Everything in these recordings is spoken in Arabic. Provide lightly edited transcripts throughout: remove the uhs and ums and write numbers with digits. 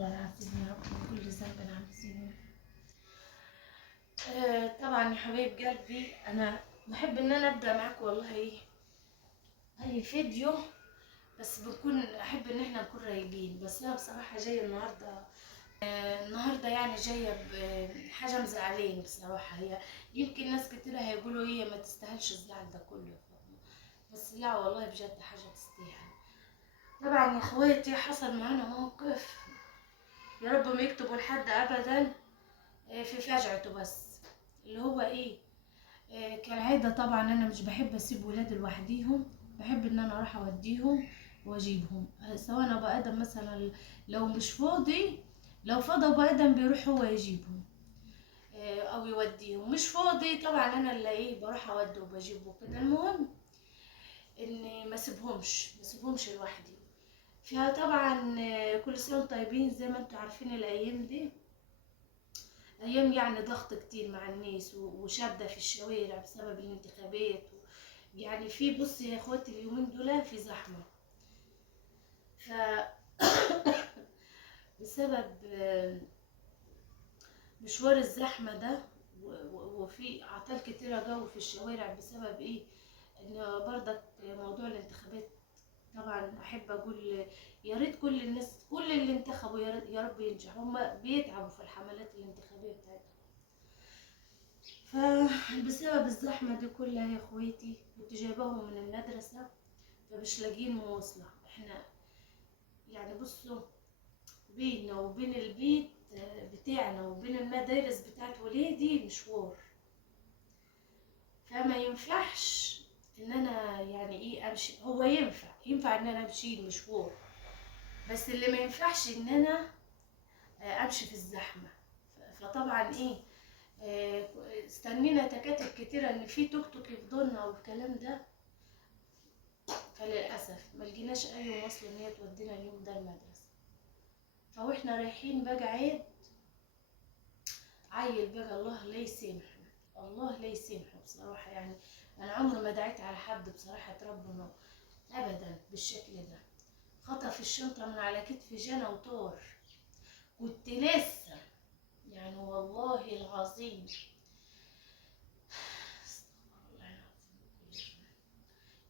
الله العظيم يا رب من كل ذنب عظيم. طبعا يا حبايب قلبي، انا بحب ان انا ابدا معاكم والله اي فيديو، بس احب ان احنا نكون رايقين. بس انا بصراحه جايه النهارده يعني جايه بحاجه مزعلاني بصراحه. هي يمكن ناس كتير هيقولوا هي ما تستاهلش الزعل ده كله، بس لا والله بجد حاجه تستاهل. طبعا يا اخواتي حصل معانا موقف، يا رب ما يكتبوا لحد ابدا في فجعته. بس اللي هو ايه، كالعادة طبعا انا مش بحب اسيب ولادي لوحديهم، بحب ان انا اروح اوديهم واجيبهم. سواء ابو ادم مثلا لو مش فاضي، لو فاضي ابو ادم بيروح هو يجيبهم او يوديهم. مش فاضي طبعا انا اللي بروح اودي وبجيبه كده. المهم اني ما اسيبهمش لوحدي. فطبعا كل سنه وانتم طيبين. زي ما انتم عارفين الايام دي ايام يعني ضغط كتير مع الناس وشادة في الشوارع بسبب الانتخابات يعني في بص يا اخواتي اليومين دول في زحمة. ف بسبب مشوار الزحمة ده وفي اعطال كتيرة جو في الشوارع بسبب ايه، ان برضك موضوع الانتخابات. طبعا احب اقول يا ريت كل الناس، كل اللي انتخبوا يا رب ينجحوا. هما بيتعبوا في الحملات الانتخابية بتاعتهم. فبسبب الزحمة دي كلها يا اخواتي كنت جايباهم من المدرسة، فمش لاقيين مواصلة. احنا يعني بصوا بيننا وبين البيت بتاعنا وبين المدارس بتاعت ولادي مشوار، فما ينفعش ان انا يعني امشي. هو ينفع ان انا امشي المشوار، بس اللي ما ينفعش ان انا امشي في الزحمة. فطبعا استنينا تكاتك كتيرة ان في توك توك يفضلنا والكلام ده، فللأسف ما لقيناش اي مواصلة ان هي تودينا اليوم ده المدرسة. فاحنا رايحين بقى عيل بقى الله لا يسامحه، الله لا يسامحه بصراحة. يعني انا عمري ما دعيت على حد بصراحة ربنا ابدا بالشكل ده. خطف الشنطة من على كتفي جنى وطار. كنت لسه يعني والله العظيم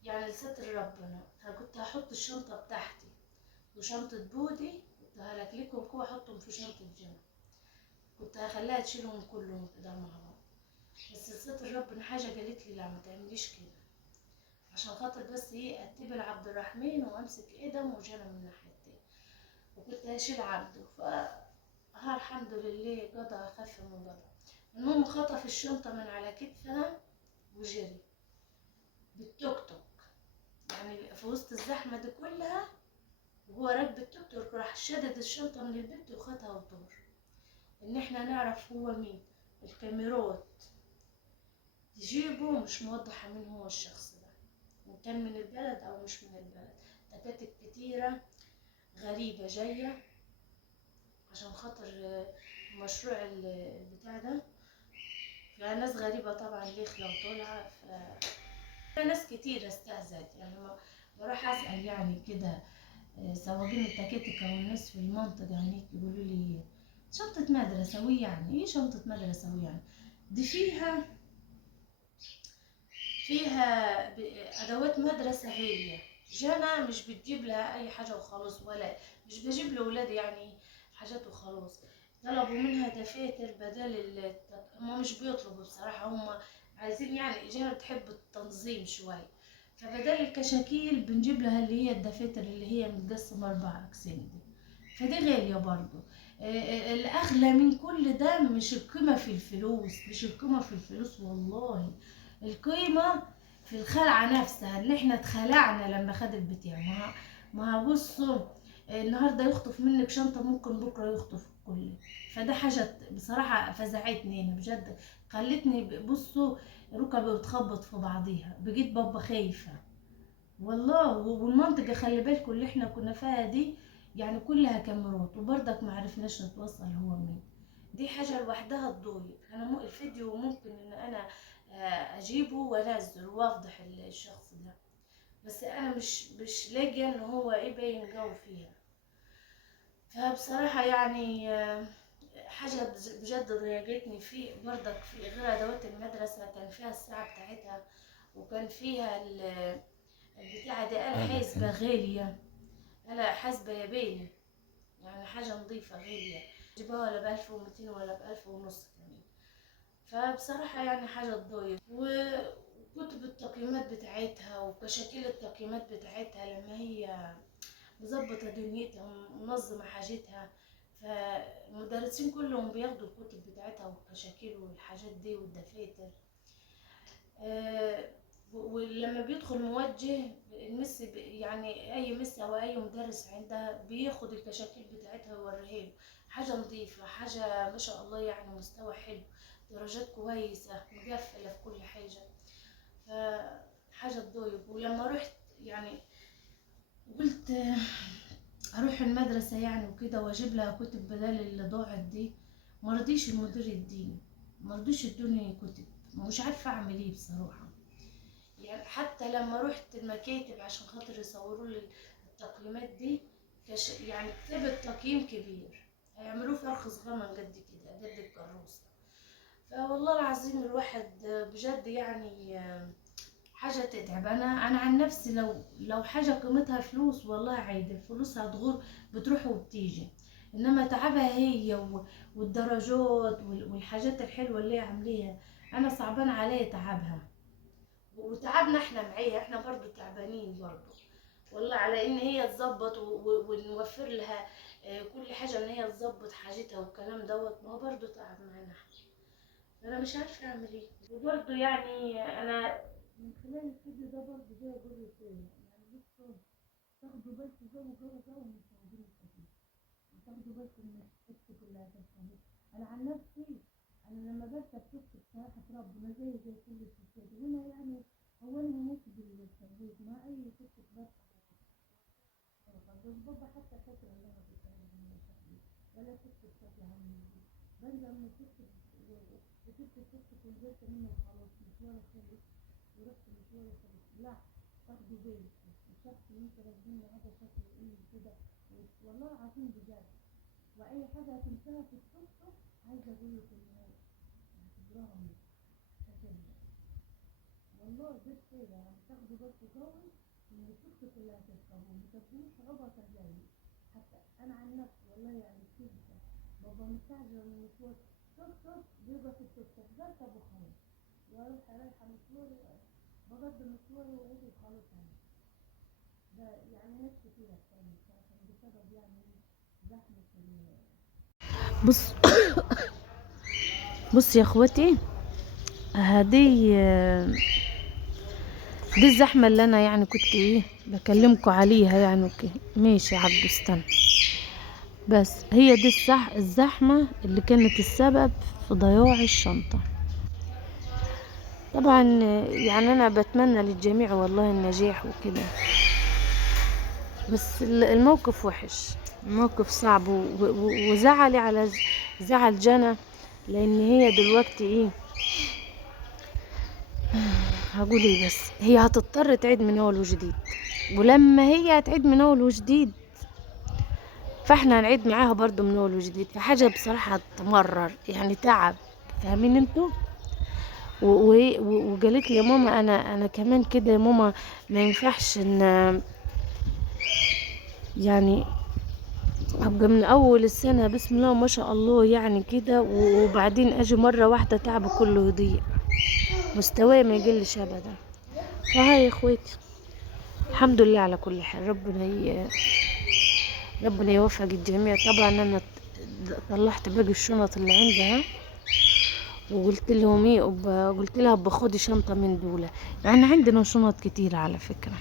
يعني لستر ربنا كنت هحط الشنطة بتاعتي وشنطة بودي، كنت هلكلكهم كده احطهم في شنطة جنى، كنت هخليها تشيلهم كلهم كده مع بعض. بس ستر ربنا حاجة قالت لي لا ما تعمليش كده، عشان خاطر بس اتبع عبد الرحمن وامسك ادم وجنى من ناحيتين، وكنت هشيل عبده. الحمد لله قضى اخف من قضى. المهم خطف الشنطة من على كتفها وجري بالتوك توك، يعني في وسط الزحمة دي كلها وهو راكب التوك توك راح شدد الشنطة من البنت وخدها وطار. ان احنا نعرف هو مين، الكاميرات تجيبه مش موضحة مين هو الشخص ده، وان كان من البلد او مش من البلد. تكاتك كتيرة غريبة جاية عشان خاطر مشروع البتاع ده. فناس غريبة طبعا داخلة وطالعة. ناس كتير استأذت يعني بروح أسأل يعني كده سواقين التكاتك أو الناس في المنطقة هناك يقولوا لي شنطة مدرسة. يعني ايه شنطة مدرسة؟ يعني دي فيها ادوات مدرسة. هي جانا مش بتجيب لها اي حاجة وخلاص، ولا مش بجيب لاولادي يعني حاجات وخلاص. طلبوا منها دفاتر بدل هم مش بيطلبوا بصراحة، هم عايزين يعني جانا بتحب التنظيم شوية، فبدل الكشاكيل بنجيب لها اللي هي الدفاتر اللي هي متقسمة 4 أقسام دي. فدي غالية برضو. الأغلى من كل ده مش القيمة في الفلوس، مش القيمة في الفلوس والله، القيمة في الخلعة نفسها، اللي احنا اتخلعنا لما خد البتاع. ما بصوا النهارده يخطف منك شنطة ممكن بكرة يخطف الكل. فده حاجة بصراحة فزعتني انا بجد، خلتني بصوا ركبي بتخبط في بعضيها، بقيت بابا خايفة والله. والمنطقة خلي بالكم اللي احنا كنا فيها دي يعني كلها كاميرات، وبرضك معرفناش نتوصل هو مين. دي حاجة لوحدها تضايق. انا الفيديو ممكن ان انا اجيبه وانزل وافضح الشخص ده، بس انا مش لاقيه ان هو باين جو فيها. فبصراحة يعني حاجة بجد ضايقتني فيه برضك، في غير أدوات المدرسة كان فيها الساعة بتاعتها، وكان فيها البتاعة دي آلة حاسبة غالية، آلة حاسبة ياباني، يعني حاجة نظيفة غالية، جيبها ولا ب1200 ولا ب1500 كمان. فبصراحة يعني حاجة تضايق. وكتب التقييمات بتاعتها وكشاكيل التقييمات بتاعتها لما هي مظبطة دنيتها ومنظمة حاجتها، فالمدرسين كلهم بياخدوا الكتب بتاعتها والكشاكيل والحاجات دي والدفاتر. آه، ولما بيدخل موجه المس يعني اي مس او اي مدرس عندها بياخد الكشاكيل بتاعتها ويوريها له، حاجه نظيفه، حاجه ما شاء الله، يعني مستوى حلو، درجات كويسه، مقفله في كل حاجه. فحاجه تضايق. ولما رحت يعني قلت هروح المدرسه يعني وكده واجيب لها كتب بدل اللي ضاعت دي، مرضيش المدير يديني، مرضيش يدوني كتب، مش عارفه اعمل ايه بصراحه. يعني حتى لما رحت المكاتب عشان خاطر يصوروا لي التقييمات دي، يعني كتاب تقييم كبير، هيعملوه فرخ صغير من قد كده، قد الكروسة. فوالله العظيم الواحد بجد يعني حاجة تتعب. أنا عن نفسي لو حاجة قيمتها فلوس والله عادي، الفلوس هتغور، بتروح وبتيجي. إنما تعبها هي والدرجات والحاجات الحلوة اللي هي عامليها، أنا صعبان عليا تعبها، وتعبنا احنا معاها، احنا برضو تعبانين برضو والله، على ان هي تظبط ونوفر لها كل حاجة، ان هي تظبط حاجتها والكلام دوت، ما هو برضو تعب معانا احنا. انا مش عارفة اعمل ايه. وبرضو يعني انا من خلال الفيديو ده برضو جاي اقول رسالة، يعني بصوا، تاخدوا بالكم جو مش موجودين الكتير، وتاخدوا بالكم من الست كلها تفهموا. انا عن نفسي، انا لما بركب توك توك بصراحة ربنا زي كل الستات، وانا يعني هو انا هموت بالتربية مع اي توك توك بركب. بس بابا حتى فاكر ان انا كنت من شكلي ولا توك توك شكلي عامل ازاي، بنزل من توك توك ركبت التوك توك ونزلت منه وخلاص، مشوار خلص ورحت مشوار خلص. لا، تاخدوا بالكم الشخص اللي انت راكبين هذا شكله ايه كده، والله العظيم بجد. واي حاجه هتنساها في التوك توك عايزه اقول لك ان اعتبرها مش هتنسى، والله غير كده يعني تاخدوا بالكم قوي من التوك توك اللي هتركبوه، متبقوش ربع تلاقي. حتى انا عن نفسي والله يعني كده بابا مستعجل من مشوار، توك توك بيبقى في التوك توك بركب وخلاص، واروح رايحه مشوار، بقضي مشوار واجي وخلاص يعني. ده يعني ناس كتير بتعمل كده عشان بسبب يعني زحمه بص بص يا اخواتي، هدي دي الزحمة اللي انا يعني كنت بكلمكم عليها يعني وكده. ماشي يا عبدو استنى، بس هي دي الزحمة اللي كانت السبب في ضياع الشنطة. طبعا يعني انا بتمنى للجميع والله النجاح وكده، بس الموقف وحش، الموقف صعب، وزعلي على زعل جنى، لان هي دلوقتي هقول ايه، بس هي هتضطر تعيد من اول وجديد، ولما هي هتعيد من اول وجديد فاحنا هنعيد معاها برضو من اول وجديد، فحاجة بصراحة تمرر يعني تعب، فاهمين انتوا؟ وقالت لي يا ماما انا كمان كده يا ماما، ما ينفعش ان يعني ابقى من اول السنة بسم الله ما شاء الله يعني كده، وبعدين اجي مرة واحدة تعب كله يضيع، مستواي ما يقلش ابدا. فهاي يا اخواتي، الحمد لله على كل حال، ربنا يوفق الجميع. طبعا انا طلعت باقي الشنط اللي عندها، وقلت لهم قلت لها باخدي شنطة من دولة، يعني عندنا شنط كتير على فكرة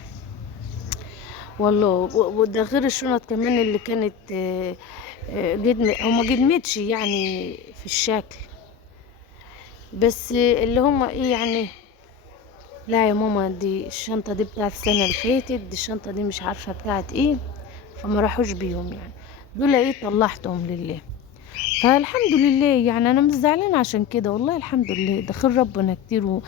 والله. وده غير الشنط كمان اللي كانت او ما قدمتش يعني في الشكل، بس اللي هم يعني، لا يا ماما دي الشنطة دي بتاعت السنة اللي فاتت، دي الشنطة دي مش عارفة بتاعت فما راحوش بيهم يعني، دول طلعتهم لله. فالحمد لله يعني انا مش زعلانه عشان كده، والله الحمد لله، ده خير ربنا كتير،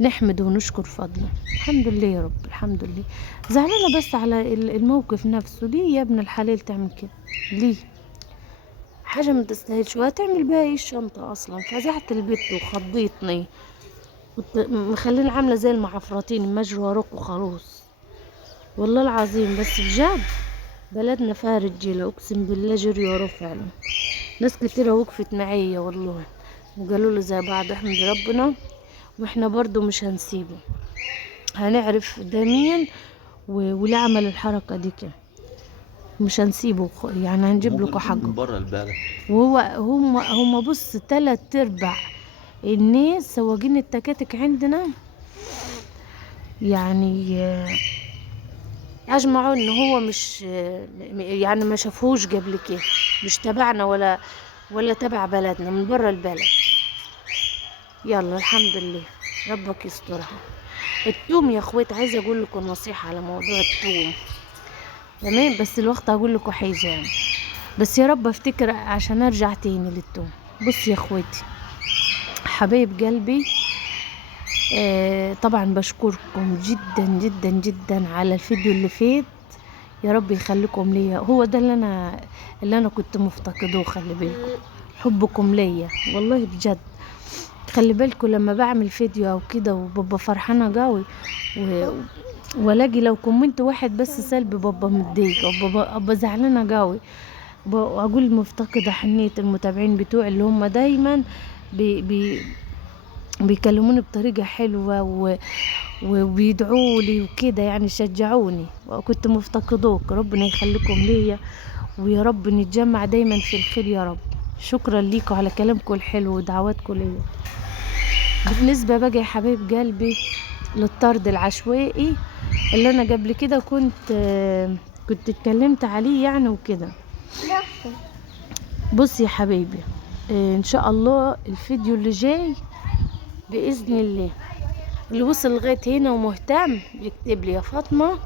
ونحمد ونشكر فضله، الحمد لله يا رب، الحمد لله. زعلانه بس على الموقف نفسه، ليه يا ابن الحلال تعمل كده؟ ليه؟ حاجة ما تستاهلش، وهتعمل بيها ايه الشنطة اصلا؟ فزعت البيت وخضيتني، كنت مخليني عاملة زي المعفرطين مجري وراك وخلاص. والله العظيم بس بجد بلدنا فيها رجالة، اقسم بالله جري وراه فعلا. ناس كتيرة وقفت معايا والله، وقالوا له زي بعض احمد ربنا، واحنا برضو مش هنسيبه، هنعرف ده مين وليه عمل الحركة دي كده، مش هنسيبه يعني هنجيب لكم ممكن يكون من حقه. بره البلد. وهو هم بص 3/4 الناس سواقين التكاتك عندنا يعني اجمعوا ان هو مش يعني ما شافوش قبل كده، مش تبعنا ولا تبع بلدنا، من برا البلد. يلا الحمد لله، ربك يسترها. التوم يا اخوات، عايزه اقول لكم نصيحه على موضوع التوم، تمام؟ بس الوقت هقول لكم حاجه يعني، بس يا رب افتكر عشان ارجع تاني للتوم. بص يا اخواتي حبايب قلبي، طبعا بشكركم جدا جدا جدا على الفيديو اللي فات، يا رب يخليكم ليا، هو ده اللي انا كنت مفتقده. خلي بالكم حبكم ليا والله بجد. خلي بالكم لما بعمل فيديو او كده وببقى فرحانه قوي والاقي لو كومنت واحد بس سلبي ببقى متضايقه وببقى زعلانه قوي، واقول مفتقده حنيه المتابعين بتوعي اللي هم دايما بي بي بيكلموني بطريقه حلوه وبيدعوا لي وكده، يعني شجعوني، وكنت مفتقدوك. ربنا يخليكم ليا، ويا رب نتجمع دايما في الخير يا رب. شكرا ليكم على كلامكم الحلو ودعواتكم ليا. بالنسبة بقى يا حبايب قلبي للطرد العشوائي اللي انا قبل كده كنت اتكلمت عليه يعني وكده. بص يا حبايبي، ان شاء الله الفيديو اللي جاي باذن الله، اللي وصل لغايه هنا ومهتم يكتب لي يا فاطمه،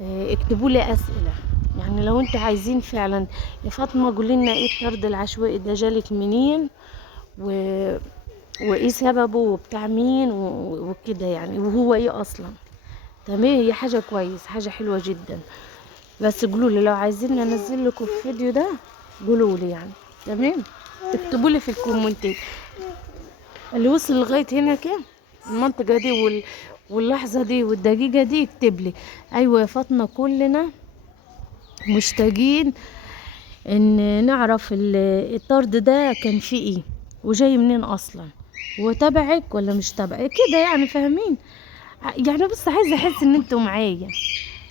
اكتبوا لي اسئله، يعني لو انتوا عايزين فعلا يا فاطمه قولي لنا ايه الطرد العشوائي ده جالك منين و... وايه سببه وبتاع مين وكده يعني، وهو ايه اصلا. تمام، هي حاجه كويس، حاجه حلوه جدا، بس قولوا لي لو عايزين انزل لكم الفيديو ده قولوا لي يعني. تمام، اكتبوا لي في الكومنتات اللي وصل لغايه هنا كده المنطقه دي واللحظه دي والدقيقه دي، يكتب لي ايوه يا فاطمه كلنا مشتاقين ان نعرف الطرد ده كان فيه ايه وجاي منين اصلا، وتبعك ولا مش تبعك كده يعني، فاهمين يعني؟ بس عايزه احس ان انتوا معايا،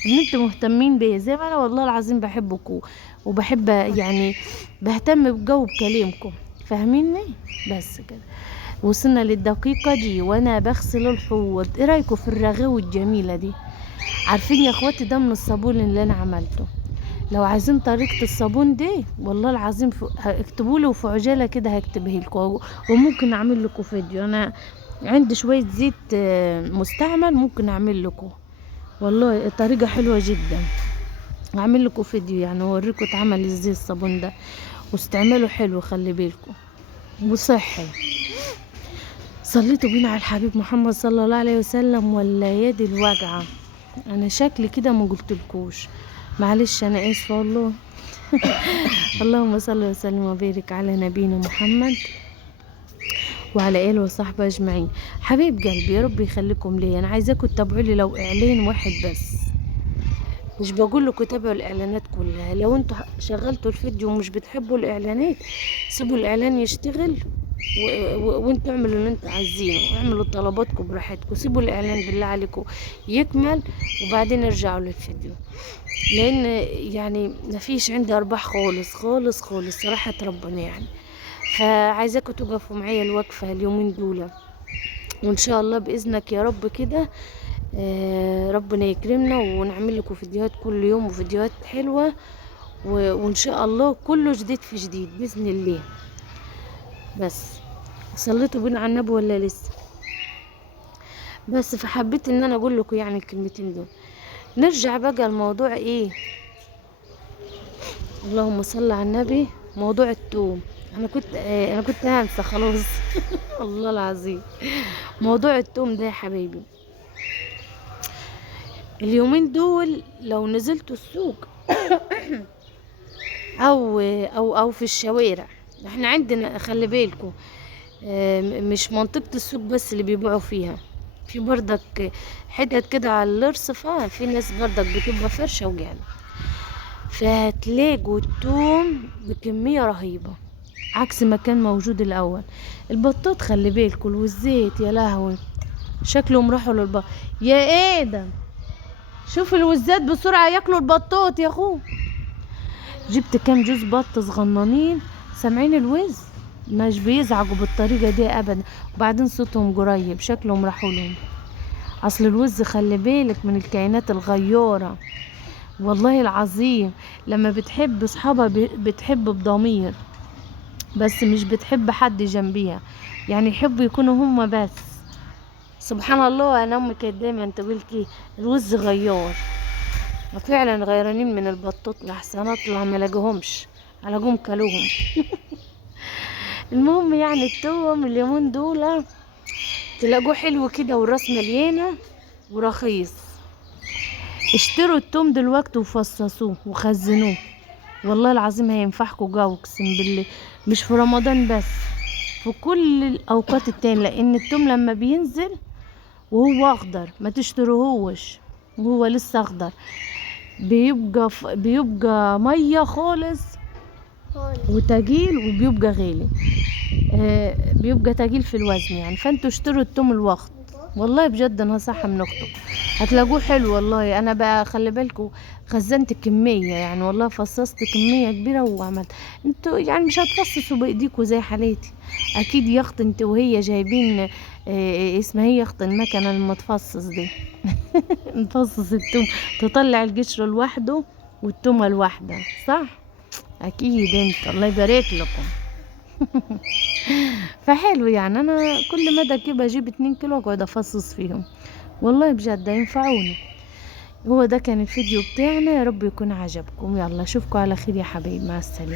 ان انتوا مهتمين بيا زي ما انا والله العظيم بحبكم، وبحب يعني بهتم بجو بكلامكم، فاهميني؟ بس كده وصلنا للدقيقة دي وانا بغسل الحوض. ايه رايكم في الرغاوة الجميلة دي؟ عارفين يا اخواتي ده من الصابون اللي انا عملته. لو عايزين طريقة الصابون دي والله العظيم اكتبوا لي، وفي عجالة كده هكتبها لكم، وممكن اعمل لكم فيديو. انا عندي شوية زيت مستعمل ممكن اعمل لكم، والله طريقة حلوة جدا. اعمل لكم فيديو يعني اوريكم اتعمل ازاي الصابون ده، واستعماله حلو خلي بالكم وصحي. صليتوا بينا على الحبيب محمد صلى الله عليه وسلم، ولا يدي الوجعة؟ انا شكلي كده ما قلتلكوش، معلش انا اسفه والله. اللهم صل وسلم وبارك على نبينا محمد وعلى اله وصحبه اجمعين. حبيب قلبي يا رب يخليكم لي، انا عايزاكم تتابعوا لي لو اعلان واحد بس، مش بقول لكم تابعوا الاعلانات كلها. لو انتوا شغلتوا الفيديو ومش بتحبوا الاعلانات سيبوا الاعلان يشتغل وانتوا اعملوا اللي انتوا عايزينه، اعملوا طلباتكم براحتكم، سيبوا الاعلان بالله عليكم يكمل وبعدين ارجعوا للفيديو، لان يعني مفيش عندي ارباح خالص خالص خالص صراحة ربنا يعني. فعايزاكم توقفوا معايا الوقفة اليومين دول، وان شاء الله باذنك يا رب كده ربنا يكرمنا ونعمل لكم فيديوهات كل يوم وفيديوهات حلوة وان شاء الله كله جديد في جديد باذن الله. بس صليتوا بينا على النبي ولا لسه؟ بس فحبيت ان انا اقول لكم يعني الكلمتين دول. نرجع بقى الموضوع ايه، اللهم صل على النبي، موضوع التوم. انا كنت هنسى خلاص. والله العظيم موضوع التوم ده يا حبايبي، اليومين دول لو نزلتوا السوق او في الشوارع. احنا عندنا خلي بالكم، مش منطقة السوق بس اللي بيبيعوا فيها، في برضك حتت كده على الارصفة، في ناس برضك بتبقى فرشة وجانا، فهتلاقوا التوم بكمية رهيبة عكس ما كان موجود الاول. البطاط خلي بالكم والزيت، يا لهوي شكلهم راحوا للبط. يا ادم شوف الوزات بسرعة ياكلوا البطاط يا اخوه. جبت كام جوز بط صغننين، سامعين الوز مش بيزعجوا بالطريقة دي ابدا، وبعدين صوتهم قريب شكلهم راحوا لهم. اصل الوز خلي بالك من الكائنات الغيورة والله العظيم، لما بتحب اصحابها بتحب بضمير، بس مش بتحب حد جنبيها، يعني يحبوا يكونوا هما بس. سبحان الله، انا امي كانت دايما تقول كي الوز غيور، وفعلا غيرانين من البطوط لحسن اطلع ما لاقيهمش، الاقوهم كلوهم. المهم يعني التوم اليومين دول تلاقوه حلو كده والراس مليانه ورخيص. اشتروا التوم دلوقتي وفصصوه وخزنوه، والله العظيم هينفعكوا جا، اقسم بالله مش في رمضان بس، في كل الاوقات التانية، لان التوم لما بينزل وهو اخضر ما تشتروهوش وهو لسه اخضر، بيبقى ميه خالص وتقيل، وبيبقى غالي، بيبقى تقيل في الوزن يعني. فانتوا اشتروا التوم الوقت، والله بجد نصيحة من اختك، هتلاقوه حلو والله. انا بقى خلي بالكوا خزنت كمية يعني، والله فصصت كمية كبيرة وعملت. انتوا يعني مش هتفصصوا بايديكوا زي حالتي، اكيد يا اخت انت وهي جايبين اسمها هي اخت المكنة المتفصص دي. نفصص التوم، تطلع القشر لوحده والتومة لوحدها، صح؟ اكيد انت الله يبارك لكم. فحلو يعني، انا كل مدى كده بجيب 2 كيلو واقعد افصص فيهم، والله بجد ينفعوني. هو ده كان الفيديو بتاعنا، يا رب يكون عجبكم. يلا اشوفكم على خير يا حبايبي، مع السلامة.